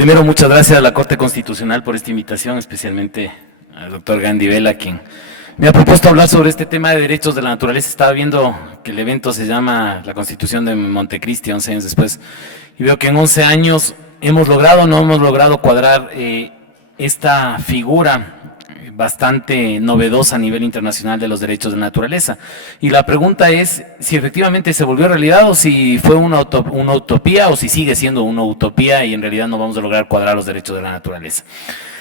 Primero, muchas gracias a la Corte Constitucional por esta invitación, especialmente al doctor Gandhi Vela, quien me ha propuesto hablar sobre este tema de derechos de la naturaleza. Estaba viendo que el evento se llama la Constitución de Montecristi, 11 años después, y veo que en 11 años hemos logrado o no hemos logrado cuadrar esta figura bastante novedosa a nivel internacional de los derechos de la naturaleza. Y la pregunta es si efectivamente se volvió realidad o si fue una utopía o si sigue siendo una utopía y en realidad no vamos a lograr cuadrar los derechos de la naturaleza.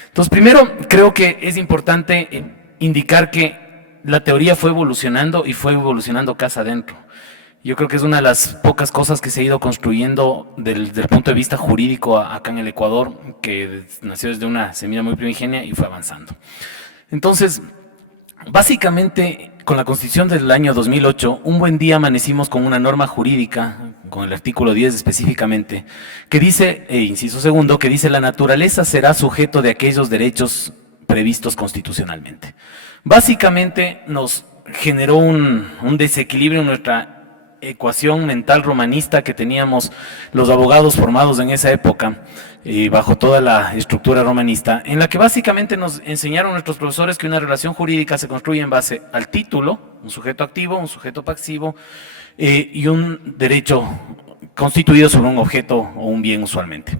Entonces, primero, creo que es importante indicar que la teoría fue evolucionando y fue evolucionando casa adentro. Yo creo que es una de las pocas cosas que se ha ido construyendo desde el punto de vista jurídico acá en el Ecuador, que nació desde una semilla muy primigenia y fue avanzando. Entonces, básicamente, con la Constitución del año 2008, un buen día amanecimos con una norma jurídica, con el artículo 10 específicamente, que dice, inciso segundo, que dice la naturaleza será sujeto de aquellos derechos previstos constitucionalmente. Básicamente nos generó un desequilibrio en nuestra ecuación mental romanista que teníamos los abogados formados en esa época, bajo toda la estructura romanista, en la que básicamente nos enseñaron nuestros profesores que una relación jurídica se construye en base al título, un sujeto activo, un sujeto pasivo, y un derecho constituido sobre un objeto o un bien usualmente.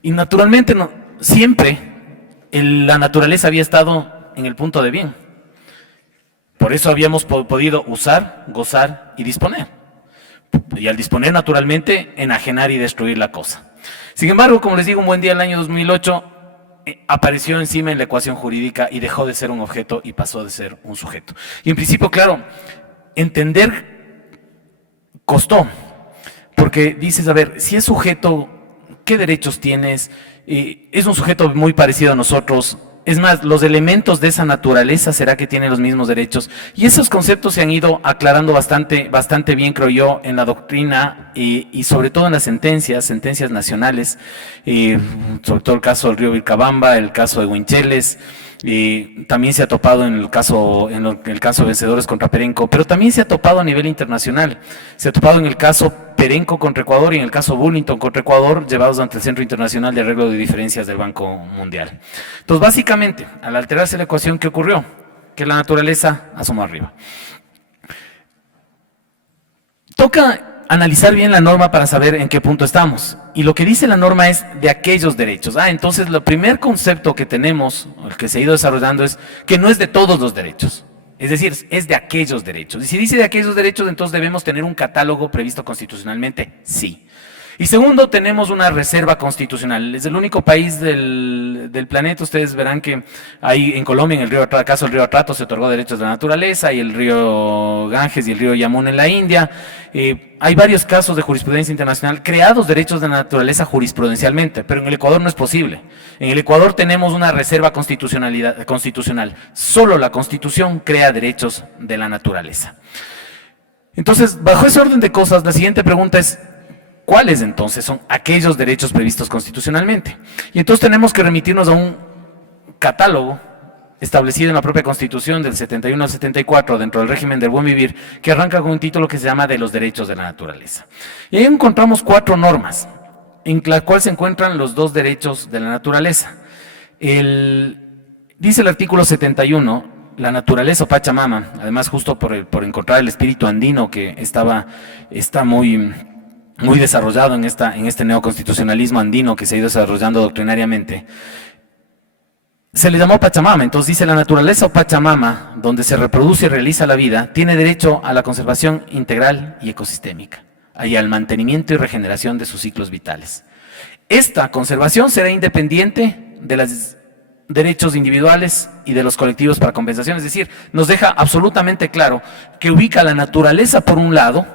Y naturalmente siempre la naturaleza había estado en el punto de bien. Por eso habíamos podido usar, gozar y disponer. Y al disponer, naturalmente, enajenar y destruir la cosa. Sin embargo, como les digo, un buen día el año 2008 apareció encima en la ecuación jurídica y dejó de ser un objeto y pasó de ser un sujeto. Y en principio, claro, entender costó, porque dices, a ver, si es sujeto, ¿qué derechos tienes? Es un sujeto muy parecido a nosotros. Es más, los elementos de esa naturaleza, ¿será que tienen los mismos derechos? Y esos conceptos se han ido aclarando bastante bien, creo yo, en la doctrina y sobre todo en las sentencias nacionales, sobre todo el caso del río Vilcabamba, el caso de Huincheles, también se ha topado en el caso de Vencedores contra Perenco, pero también se ha topado a nivel internacional. Se ha topado en el caso Perenco contra Ecuador y en el caso Burlington contra Ecuador, llevados ante el Centro Internacional de Arreglo de Diferencias del Banco Mundial. Entonces, básicamente, al alterarse la ecuación, ¿qué ocurrió? Que la naturaleza asomó arriba. Toca analizar bien la norma para saber en qué punto estamos. Y lo que dice la norma es de aquellos derechos. Entonces, el primer concepto que tenemos, el que se ha ido desarrollando, es que no es de todos los derechos. Es decir, es de aquellos derechos. Y si dice de aquellos derechos, entonces debemos tener un catálogo previsto constitucionalmente. Sí. Y segundo, tenemos una reserva constitucional. Es el único país del planeta. Ustedes verán que ahí en Colombia, en el caso del río Atrato, se otorgó derechos de la naturaleza, y el río Ganges y el río Yamuna en la India. Hay varios casos de jurisprudencia internacional creados derechos de la naturaleza jurisprudencialmente, pero en el Ecuador no es posible. En el Ecuador tenemos una reserva constitucional. Solo la Constitución crea derechos de la naturaleza. Entonces, bajo ese orden de cosas, la siguiente pregunta es, ¿cuáles entonces son aquellos derechos previstos constitucionalmente? Y entonces tenemos que remitirnos a un catálogo establecido en la propia Constitución del 71 al 74 dentro del régimen del buen vivir, que arranca con un título que se llama de los derechos de la naturaleza. Y ahí encontramos 4 normas, en la cual se encuentran los 2 derechos de la naturaleza. Dice el artículo 71, la naturaleza o Pachamama, además justo por encontrar el espíritu andino que está muy desarrollado en este neoconstitucionalismo andino que se ha ido desarrollando doctrinariamente, se le llamó Pachamama. Entonces dice, la naturaleza o Pachamama, donde se reproduce y realiza la vida, tiene derecho a la conservación integral y ecosistémica, y al mantenimiento y regeneración de sus ciclos vitales. Esta conservación será independiente de los derechos individuales y de los colectivos para compensación, es decir, nos deja absolutamente claro que ubica la naturaleza por un lado,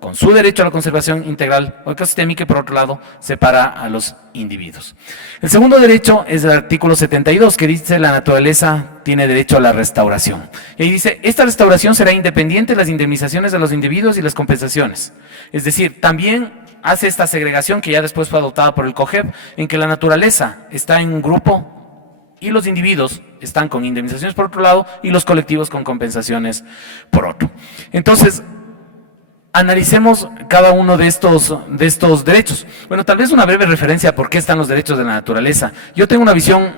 con su derecho a la conservación integral o ecosistémica, y por otro lado separa a los individuos. El segundo derecho es el artículo 72, que dice la naturaleza tiene derecho a la restauración. Y ahí dice, esta restauración será independiente de las indemnizaciones de los individuos y las compensaciones. Es decir, también hace esta segregación que ya después fue adoptada por el COGEP, en que la naturaleza está en un grupo y los individuos están con indemnizaciones por otro lado y los colectivos con compensaciones por otro. Entonces, analicemos cada uno de estos derechos. Bueno, tal vez una breve referencia a por qué están los derechos de la naturaleza. Yo tengo una visión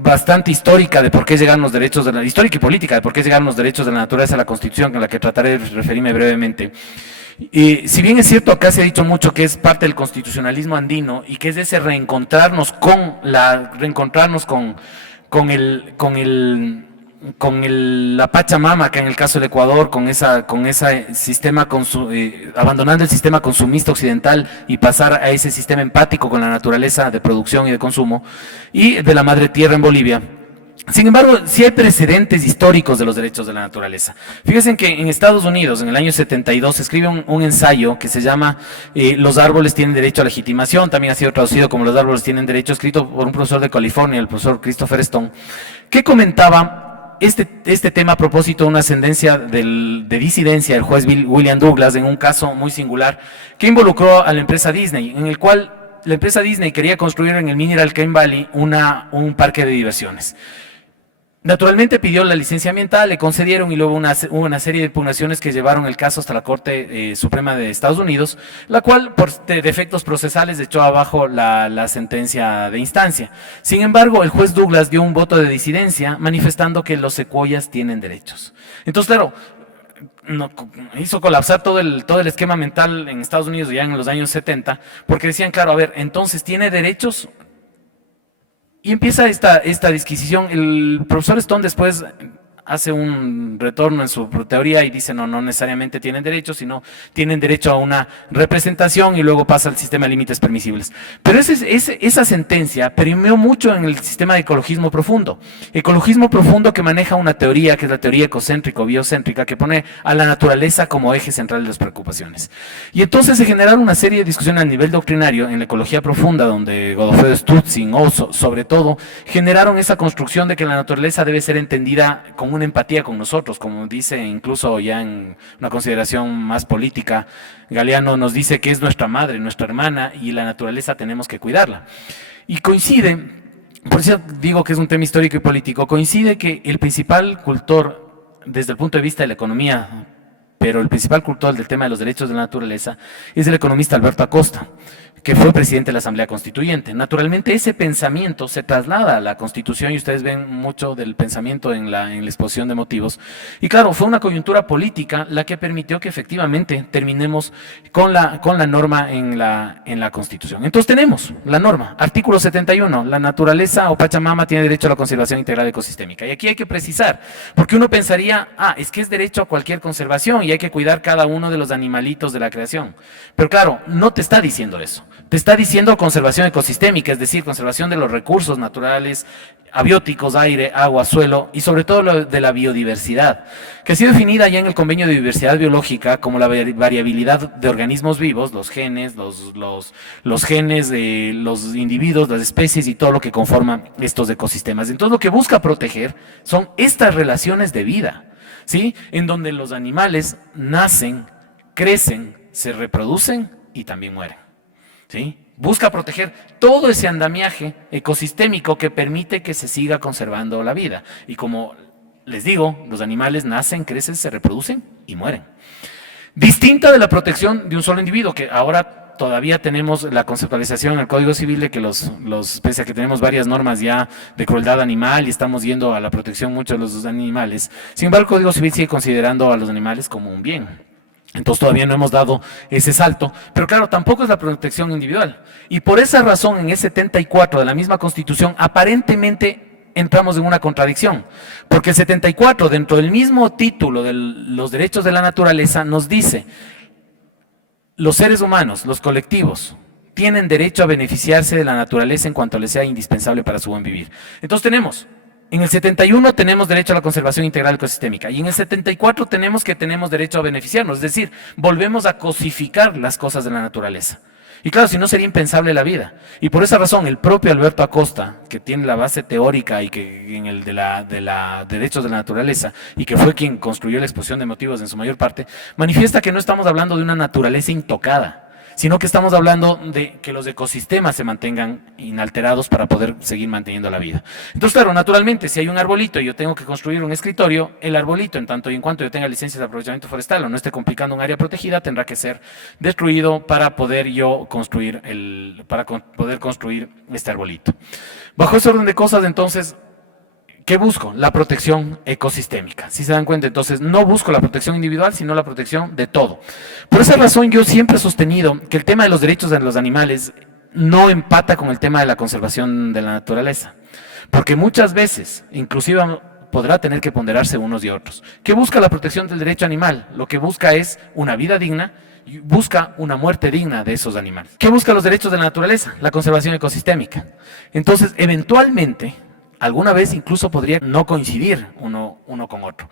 bastante histórica de por qué llegaron los derechos de la histórica y política de por qué llegaron los derechos de la naturaleza a la Constitución, en la que trataré de referirme brevemente. Si bien es cierto, acá se ha dicho mucho que es parte del constitucionalismo andino y que es ese reencontrarnos la Pachamama, que en el caso del Ecuador, con ese sistema, abandonando el sistema consumista occidental y pasar a ese sistema empático con la naturaleza de producción y de consumo, y de la madre tierra en Bolivia. Sin embargo, sí hay precedentes históricos de los derechos de la naturaleza. Fíjense que en Estados Unidos, en el año 72, se escribe un ensayo que se llama Los árboles tienen derecho a legitimación, también ha sido traducido como Los árboles tienen derecho, escrito por un profesor de California, el profesor Christopher Stone, que comentaba este tema a propósito de una ascendencia de disidencia del juez William Douglas en un caso muy singular que involucró a la empresa Disney, en el cual la empresa Disney quería construir en el Mineral Cane Valley un parque de diversiones. Naturalmente pidió la licencia ambiental, le concedieron y luego hubo una serie de impugnaciones que llevaron el caso hasta la Corte Suprema de Estados Unidos, la cual por defectos procesales echó abajo la sentencia de instancia. Sin embargo, el juez Douglas dio un voto de disidencia manifestando que los secuoyas tienen derechos. Entonces, claro, hizo colapsar todo el esquema mental en Estados Unidos ya en los años 70, porque decían, claro, a ver, entonces, ¿tiene derechos? Y empieza esta disquisición. El profesor Stone después hace un retorno en su teoría y dice no necesariamente tienen derecho, sino tienen derecho a una representación y luego pasa al sistema de límites permisibles. Pero esa sentencia permeó mucho en el sistema de ecologismo profundo. Ecologismo profundo que maneja una teoría, que es la teoría ecocéntrica o biocéntrica, que pone a la naturaleza como eje central de las preocupaciones. Y entonces se generaron una serie de discusiones a nivel doctrinario en la ecología profunda, donde Godofredo Stutzing, Oso, sobre todo, generaron esa construcción de que la naturaleza debe ser entendida con una empatía con nosotros, como dice incluso ya en una consideración más política, Galeano nos dice que es nuestra madre, nuestra hermana, y la naturaleza tenemos que cuidarla. Y coincide, por eso digo que es un tema histórico y político, coincide que el principal cultor, desde el punto de vista de la economía, pero el principal cultor del tema de los derechos de la naturaleza, es el economista Alberto Acosta, que fue presidente de la Asamblea Constituyente. Naturalmente ese pensamiento se traslada a la Constitución y ustedes ven mucho del pensamiento en la exposición de motivos. Y claro, fue una coyuntura política la que permitió que efectivamente terminemos con la norma en la Constitución. Entonces tenemos la norma, artículo 71, la naturaleza o Pachamama tiene derecho a la conservación integral ecosistémica. Y aquí hay que precisar, porque uno pensaría, es que es derecho a cualquier conservación y hay que cuidar cada uno de los animalitos de la creación. Pero claro, no te está diciendo eso. Te está diciendo conservación ecosistémica, es decir, conservación de los recursos naturales, abióticos, aire, agua, suelo y sobre todo lo de la biodiversidad, que ha sido definida ya en el Convenio de Diversidad Biológica como la variabilidad de organismos vivos, los genes, los genes de los individuos, las especies y todo lo que conforma estos ecosistemas. Entonces lo que busca proteger son estas relaciones de vida, ¿sí? En donde los animales nacen, crecen, se reproducen y también mueren. ¿Sí? Busca proteger todo ese andamiaje ecosistémico que permite que se siga conservando la vida. Y como les digo, los animales nacen, crecen, se reproducen y mueren. Distinta de la protección de un solo individuo, que ahora todavía tenemos la conceptualización en el Código Civil de que pese a que tenemos varias normas ya de crueldad animal y estamos yendo a la protección mucho de los animales, sin embargo el Código Civil sigue considerando a los animales como un bien. Entonces todavía no hemos dado ese salto, pero claro, tampoco es la protección individual. Y por esa razón, en el 74 de la misma Constitución, aparentemente entramos en una contradicción, porque el 74, dentro del mismo título de los derechos de la naturaleza, nos dice, los seres humanos, los colectivos, tienen derecho a beneficiarse de la naturaleza en cuanto les sea indispensable para su buen vivir. Entonces tenemos... En el 71 tenemos derecho a la conservación integral ecosistémica y en el 74 tenemos derecho a beneficiarnos, es decir, volvemos a cosificar las cosas de la naturaleza. Y claro, si no sería impensable la vida. Y por esa razón el propio Alberto Acosta, que tiene la base teórica y que en el de derechos de la naturaleza y que fue quien construyó la exposición de motivos en su mayor parte, manifiesta que no estamos hablando de una naturaleza intocada, sino que estamos hablando de que los ecosistemas se mantengan inalterados para poder seguir manteniendo la vida. Entonces, claro, naturalmente, si hay un arbolito y yo tengo que construir un escritorio, el arbolito, en tanto y en cuanto yo tenga licencias de aprovechamiento forestal o no esté complicando un área protegida, tendrá que ser destruido para poder yo construir poder construir este arbolito. Bajo ese orden de cosas, entonces, ¿qué busco? La protección ecosistémica. Si se dan cuenta, entonces no busco la protección individual, sino la protección de todo. Por esa razón yo siempre he sostenido que el tema de los derechos de los animales no empata con el tema de la conservación de la naturaleza. Porque muchas veces, inclusive podrá tener que ponderarse unos y otros. ¿Qué busca la protección del derecho animal? Lo que busca es una vida digna, y busca una muerte digna de esos animales. ¿Qué busca los derechos de la naturaleza? La conservación ecosistémica. Entonces, eventualmente, alguna vez incluso podría no coincidir uno con otro.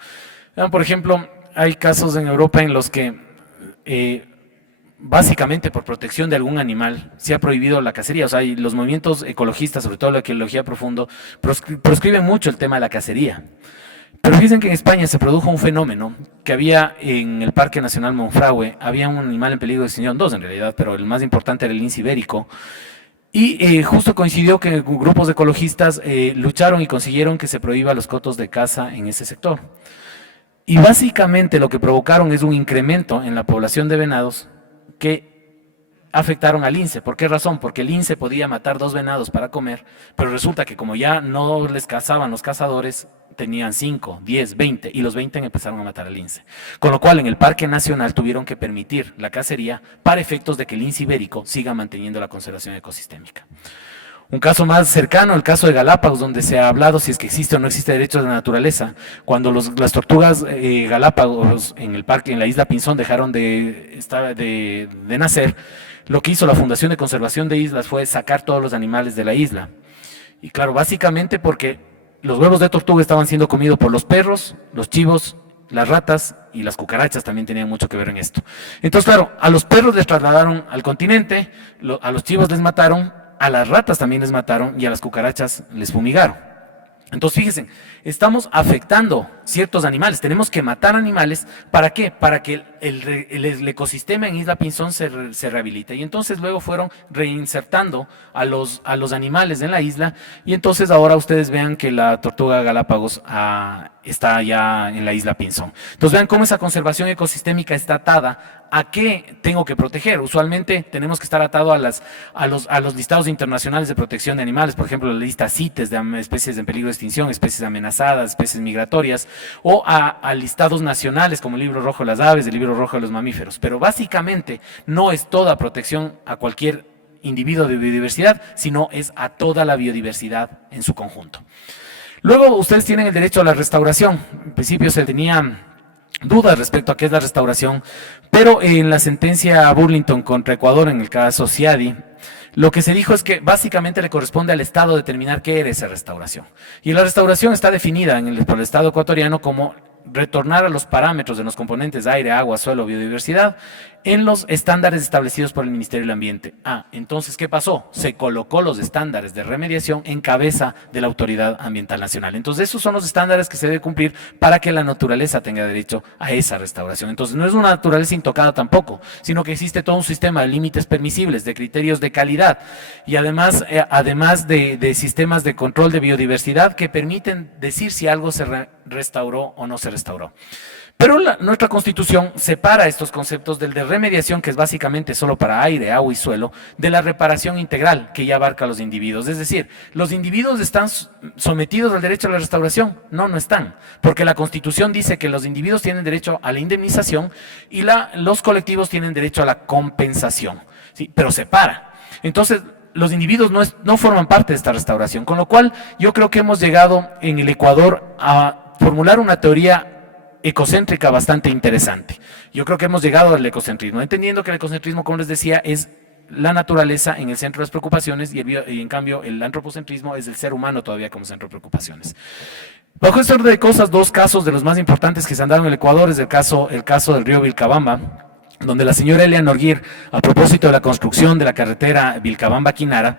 Por ejemplo, hay casos en Europa en los que básicamente por protección de algún animal se ha prohibido la cacería. O sea, y los movimientos ecologistas, sobre todo la ecología profundo, proscriben mucho el tema de la cacería. Pero fíjense que en España se produjo un fenómeno que había en el Parque Nacional Monfragüe, había un animal en peligro de extinción, dos en realidad, pero el más importante era el lince ibérico. Y justo coincidió que grupos de ecologistas lucharon y consiguieron que se prohíba los cotos de caza en ese sector. Y básicamente lo que provocaron es un incremento en la población de venados que afectaron al lince. ¿Por qué razón? Porque el lince podía matar 2 venados para comer, pero resulta que como ya no les cazaban los cazadores, tenían 5, 10, 20 y los 20 empezaron a matar al lince. Con lo cual en el Parque Nacional tuvieron que permitir la cacería para efectos de que el lince ibérico siga manteniendo la conservación ecosistémica. Un caso más cercano, el caso de Galápagos, donde se ha hablado si es que existe o no existe derechos de la naturaleza. Cuando las tortugas Galápagos en el parque, en la isla Pinzón, dejaron de nacer, lo que hizo la Fundación de Conservación de Islas fue sacar todos los animales de la isla. Y claro, básicamente porque los huevos de tortuga estaban siendo comidos por los perros, los chivos, las ratas y las cucarachas también tenían mucho que ver en esto. Entonces, claro, a los perros les trasladaron al continente, a los chivos les mataron, a las ratas también les mataron y a las cucarachas les fumigaron. Entonces, fíjense, estamos afectando ciertos animales, tenemos que matar animales, ¿para qué? Para que el ecosistema en Isla Pinzón se rehabilite. Y entonces luego fueron reinsertando a los animales en la isla, y entonces ahora ustedes vean que la tortuga Galápagos está ya en la Isla Pinzón. Entonces vean cómo esa conservación ecosistémica está atada a qué tengo que proteger. Usualmente tenemos que estar atado a los listados internacionales de protección de animales, por ejemplo la lista CITES de especies en peligro de extinción, especies amenazadas, especies migratorias, o a listados nacionales como el Libro Rojo de las Aves, el Libro Rojo de los Mamíferos. Pero básicamente no es toda protección a cualquier individuo de biodiversidad, sino es a toda la biodiversidad en su conjunto. Luego ustedes tienen el derecho a la restauración. En principio se tenía dudas respecto a qué es la restauración, pero en la sentencia Burlington contra Ecuador, en el caso Ciadi, lo que se dijo es que básicamente le corresponde al Estado determinar qué era esa restauración. Y la restauración está definida por el Estado ecuatoriano como retornar a los parámetros de los componentes aire, agua, suelo, biodiversidad en los estándares establecidos por el Ministerio del Ambiente. Entonces, ¿qué pasó? Se colocó los estándares de remediación en cabeza de la Autoridad Ambiental Nacional. Entonces, esos son los estándares que se debe cumplir para que la naturaleza tenga derecho a esa restauración. Entonces, no es una naturaleza intocada tampoco, sino que existe todo un sistema de límites permisibles, de criterios de calidad y además de sistemas de control de biodiversidad que permiten decir si algo se restauró o no se restauró. Pero nuestra Constitución separa estos conceptos del de remediación, que es básicamente solo para aire, agua y suelo, de la reparación integral, que ya abarca a los individuos. Es decir, ¿los individuos están sometidos al derecho a la restauración? No, no están, porque la Constitución dice que los individuos tienen derecho a la indemnización y los colectivos tienen derecho a la compensación, ¿sí? Pero separa. Entonces, los individuos no forman parte de esta restauración, con lo cual yo creo que hemos llegado en el Ecuador a formular una teoría ecocéntrica bastante interesante. Yo creo que hemos llegado al ecocentrismo, entendiendo que el ecocentrismo, como les decía, es la naturaleza en el centro de las preocupaciones y en cambio el antropocentrismo es el ser humano todavía como centro de preocupaciones. Bajo este orden de cosas, dos casos de los más importantes que se han dado en el Ecuador es el caso del río Vilcabamba, donde la señora Elia Norguir, a propósito de la construcción de la carretera Vilcabamba-Quinara,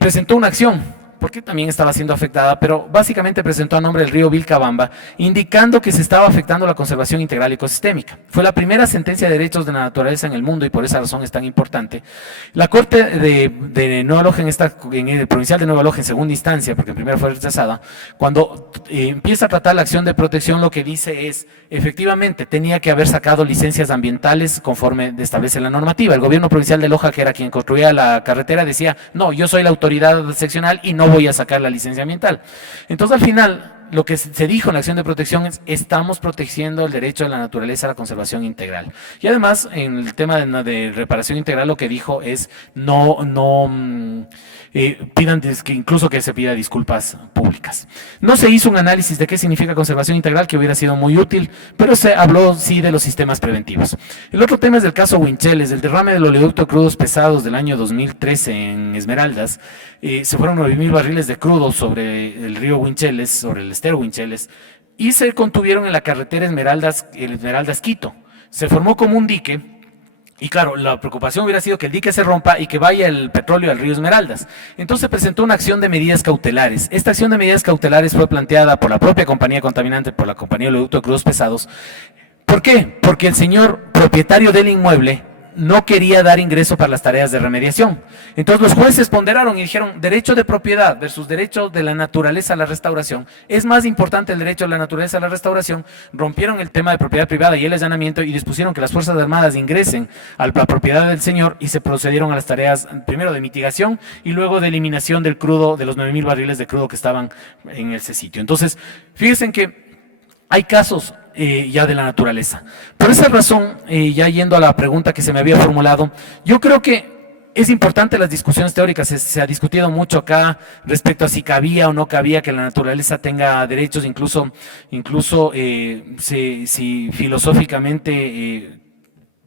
presentó una acción porque también estaba siendo afectada, pero básicamente presentó a nombre del río Vilcabamba, indicando que se estaba afectando la conservación integral ecosistémica. Fue la primera sentencia de derechos de la naturaleza en el mundo y por esa razón es tan importante. La Corte de Nueva Loja, en el provincial de Nueva Loja, en segunda instancia, porque en primera fue rechazada, cuando empieza a tratar la acción de protección, lo que dice es, efectivamente, tenía que haber sacado licencias ambientales conforme establece la normativa. El gobierno provincial de Loja, que era quien construía la carretera, decía, no, yo soy la autoridad seccional y no voy a sacar la licencia ambiental. Entonces, al final, lo que se dijo en la acción de protección es, estamos protegiendo el derecho de la naturaleza a la conservación integral. Y además, en el tema de reparación integral, lo que dijo es, pidan que incluso que se pida disculpas públicas. No se hizo un análisis de qué significa conservación integral, que hubiera sido muy útil, pero se habló sí de los sistemas preventivos. El otro tema es del caso Huincheles, el derrame del oleoducto de crudos pesados del año 2013 en Esmeraldas. Se fueron 9,000 barriles de crudo sobre el río Huincheles, sobre el estero Huincheles, y se contuvieron en la carretera Esmeraldas-Quito. Se formó como un dique. Y claro, la preocupación hubiera sido que el dique se rompa y que vaya el petróleo al río Esmeraldas. Entonces se presentó una acción de medidas cautelares. Esta acción de medidas cautelares fue planteada por la propia compañía contaminante, por la compañía de oleoducto de crudos pesados. ¿Por qué? Porque el señor propietario del inmueble no quería dar ingreso para las tareas de remediación. Entonces los jueces ponderaron y dijeron, derecho de propiedad versus derecho de la naturaleza a la restauración. Es más importante el derecho de la naturaleza a la restauración. Rompieron el tema de propiedad privada y el allanamiento y dispusieron que las Fuerzas Armadas ingresen a la propiedad del señor y se procedieron a las tareas primero de mitigación y luego de eliminación del crudo, de los 9,000 barriles de crudo que estaban en ese sitio. Entonces, fíjense que hay casos ya de la naturaleza. Por esa razón, ya yendo a la pregunta que se me había formulado, yo creo que es importante las discusiones teóricas. Se ha discutido mucho acá respecto a si cabía o no cabía que la naturaleza tenga derechos, incluso si filosóficamente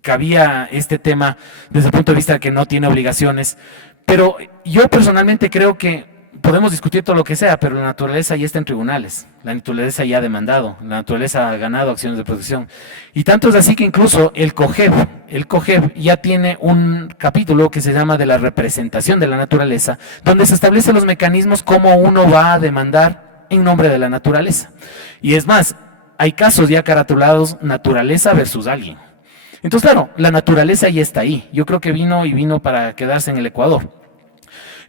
cabía este tema desde el punto de vista de que no tiene obligaciones. Pero yo personalmente creo que podemos discutir todo lo que sea, pero la naturaleza ya está en tribunales, la naturaleza ya ha demandado, la naturaleza ha ganado acciones de protección. Y tanto es así que incluso el COGEB ya tiene un capítulo que se llama de la representación de la naturaleza, donde se establecen los mecanismos cómo uno va a demandar en nombre de la naturaleza. Y es más, hay casos ya caratulados naturaleza versus alguien. Entonces, claro, la naturaleza ya está ahí. Yo creo que vino para quedarse en el Ecuador.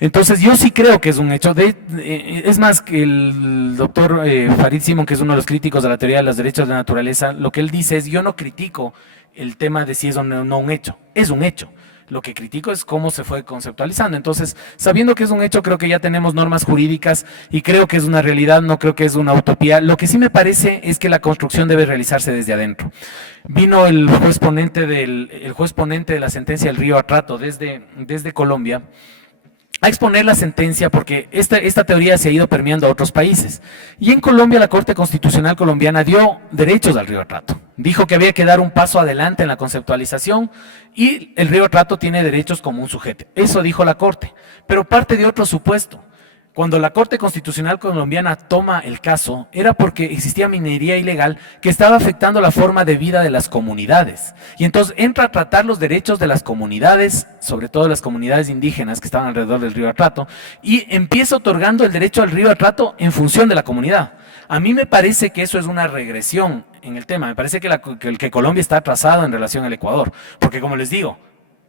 Entonces yo sí creo que es un hecho. Es más, que el doctor Farid Simon, que es uno de los críticos de la teoría de los derechos de la naturaleza, lo que él dice es, yo no critico el tema de si es o no un hecho, es un hecho. Lo que critico es cómo se fue conceptualizando. Entonces, sabiendo que es un hecho, creo que ya tenemos normas jurídicas y creo que es una realidad, no creo que es una utopía. Lo que sí me parece es que la construcción debe realizarse desde adentro. Vino el juez ponente de la sentencia del Río Atrato desde Colombia, a exponer la sentencia porque esta teoría se ha ido permeando a otros países. Y en Colombia la Corte Constitucional colombiana dio derechos al río Atrato. Dijo que había que dar un paso adelante en la conceptualización y el río Atrato tiene derechos como un sujeto. Eso dijo la Corte, pero parte de otro supuesto. Cuando la Corte Constitucional colombiana toma el caso, era porque existía minería ilegal que estaba afectando la forma de vida de las comunidades. Y entonces entra a tratar los derechos de las comunidades, sobre todo las comunidades indígenas que estaban alrededor del río Atrato, y empieza otorgando el derecho al río Atrato en función de la comunidad. A mí me parece que eso es una regresión en el tema. Me parece que Colombia está atrasado en relación al Ecuador, porque como les digo,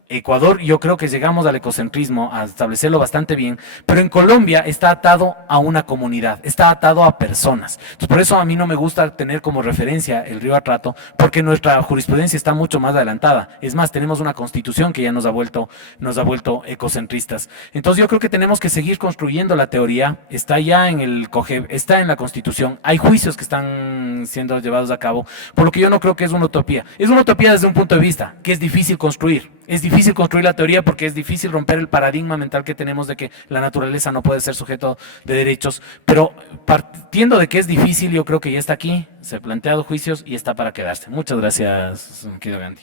Ecuador, yo creo que llegamos al ecocentrismo, a establecerlo bastante bien, pero en Colombia está atado a una comunidad, está atado a personas. Entonces, por eso a mí no me gusta tener como referencia el río Atrato, porque nuestra jurisprudencia está mucho más adelantada. Es más, tenemos una constitución que ya nos ha vuelto ecocentristas. Entonces, yo creo que tenemos que seguir construyendo la teoría. Está ya en el COGEB, está en la constitución, hay juicios que están siendo llevados a cabo, por lo que yo no creo que es una utopía. Es una utopía desde un punto de vista, que es difícil construir. Es difícil construir la teoría porque es difícil romper el paradigma mental que tenemos de que la naturaleza no puede ser sujeto de derechos, pero partiendo de que es difícil, yo creo que ya está aquí, se han planteado juicios y está para quedarse. Muchas gracias, querido Gandhi.